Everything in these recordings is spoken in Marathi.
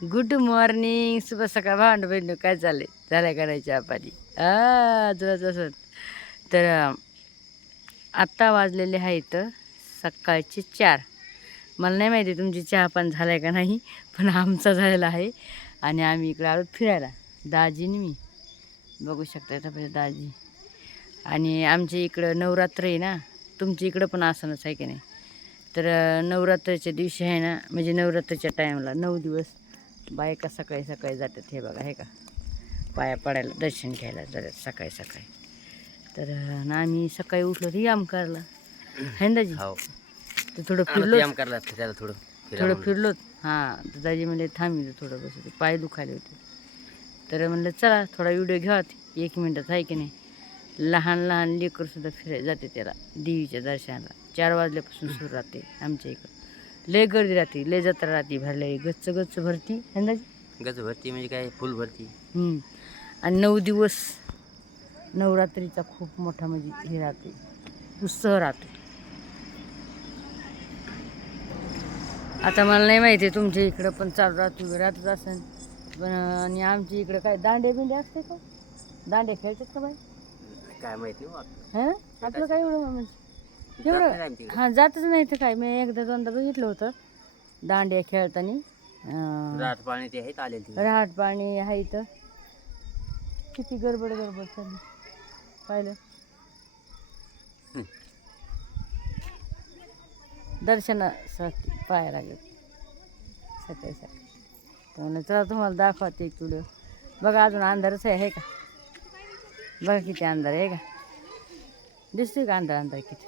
गुड मॉर्निंग शुभ सकाळ. भांड बहिणी काय चाललंय? झाल्या करायची पाणी आ तुला तसं तर आत्ता वाजलेले आहेत सकाळचे चार. मला नाही माहिती तुमची चहा पण झाला का नाही पण आमचा झालेला आहे. आणि आम्ही इकडं आलो फिरायला. दाजीने मी. बघू शकता इथं दाजी. आणि आमच्या इकडं नवरात्र आहे ना तुमच्या इकडं पण असणच आहे की नाही? तर नवरात्रीच्या नवरात्राच्या दिवशी आहे ना म्हणजे नवरात्राच्या टाईमला नऊ दिवस बायका सकाळी सकाळी जातात हे बघा हे का? पाया पडायला दर्शन घ्यायला जातात सकाळी सकाळी. तर ना आम्ही सकाळी उठलो तर याम करायला. है ना दाजी? हो. तर थोडं फिरलो. करायला लागतं त्याला थोडं थोडं. फिरलोत हां तर दाजी म्हणले थांबी थोडं बस पाय दुखायले होते. तर म्हणलं चला थोडा व्हिडिओ घ्या. एक मिनटात आहे की नाही? लहान लहान लेकर सुद्धा फिरायला जाते त्याला देवीच्या दर्शनाला. चार वाजल्यापासून सुरू राहते आमच्या इकडं. लय गर्दी राहते लय जत्रा राहते भरल्या गच्च गच्च भरती अंदाज गज भरती म्हणजे काय? फुल भरती. आणि नऊ दिवस नवरात्रीचा खूप मोठा म्हणजे हे राहते उत्सव राहते. आता मला नाही माहिती तुमच्या इकडं पण चालू राहतो राहतच असेल. पण आणि आमच्या इकडं काय दांडे बिंडे असते का? दांडे खेळतात का बाई? काय माहीत. हां? आपलं काय एवढं म्हणजे? एवढं. हां जातच नाही तर काय. मी एकदा दोनदा बघितलं होतं. दांड्या खेळताना. रात पाणी ते आहेत आले ते रहाट पाणी आहे इथं. किती गडबड गडबड चालली. पाहिलं? दर्शनासाठी पाया लागत सकाळी सकाळी तर म्हणलं चला तुम्हाला दाखवते एक व्हिडिओ बघा अजून अंधारच आहे हे का? बघा किती अंधार आहे का? दिसतोय का अंधार अंधार किती?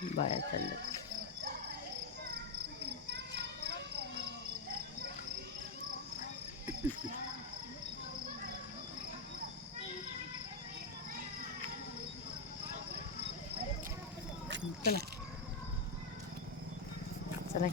बाया चालल्या चला. चला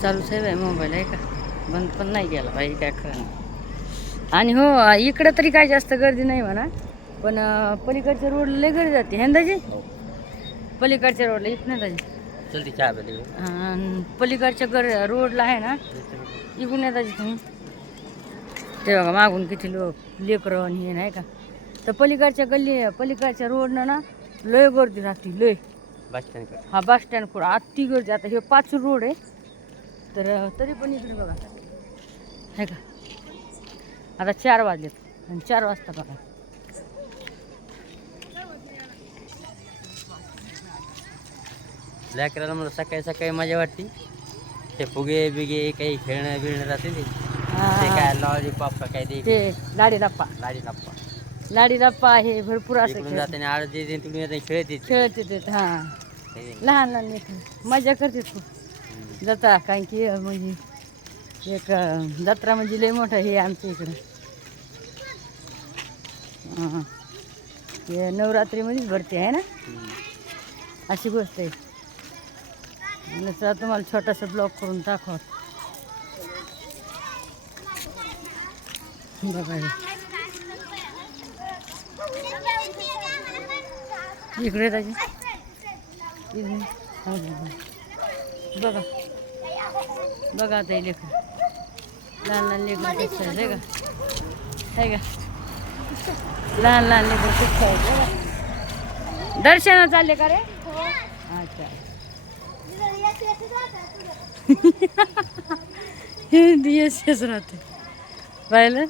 की. चालूच आहे बाई मोबाईल आहे का? बंद पण नाही गेला बाई काय खरं आणि हो इकडं तरी काय जास्त गर्दी नाही म्हणा पण पलीकडच्या रोडला लय गर्दी जाते. हेंदाजी हो. पलीकडच्या रोडला इकडे दाजी. अन् पलीकडच्या गर रोडला आहे ना इकडून येतात तुम्ही. ते बघा मागून किती लोक लेकरं आणि हे नाही का? तर पलीकडच्या गल्ली पलीकडच्या रोडनं ना लय गर्दी राहते लय. बस स्टँडकडे हा बस स्टँड पुढं. आत्ती गर्दी. आता हे पाच रोड आहे. तर तरी पण इकडे बघा. आहे का? आता चार वाजलेत आणि चार वाजता बघा. लेकराला मला सकाळी सकाळी मजा वाटते. ते फुगे बिगे काही खेळणं बिळणं राहते ते. ते हा, काय लॉली पापा काय ते. ते लाडी लप्पा. लाडी लप्पा. लाडी लप्पा आहे भरपूर असं इकडून खेळ जाते आणि आळ देते तिकडून येते खेळते. खेळत येतात हां. लहान लहान लेकरं मजा करतात खूप. जत्रा कारण की म्हणजे एक जत्रा म्हणजे लय मोठं हे आमच्या इकडं. हां हे नवरात्रीमध्येच भरते आहे ना? अशी गोष्ट आहे. आणि तुम्हाला छोटासा ब्लॉक करून दाखव बघा इकडे राजी बघा. बघा आता हे लेकर. लहान लहान लेकर खूप आहे का? आहे का? लहान लहान लेकर खूप आहे दर्शन चालले का रे? अच्छा. हे राहते. पाहिलं?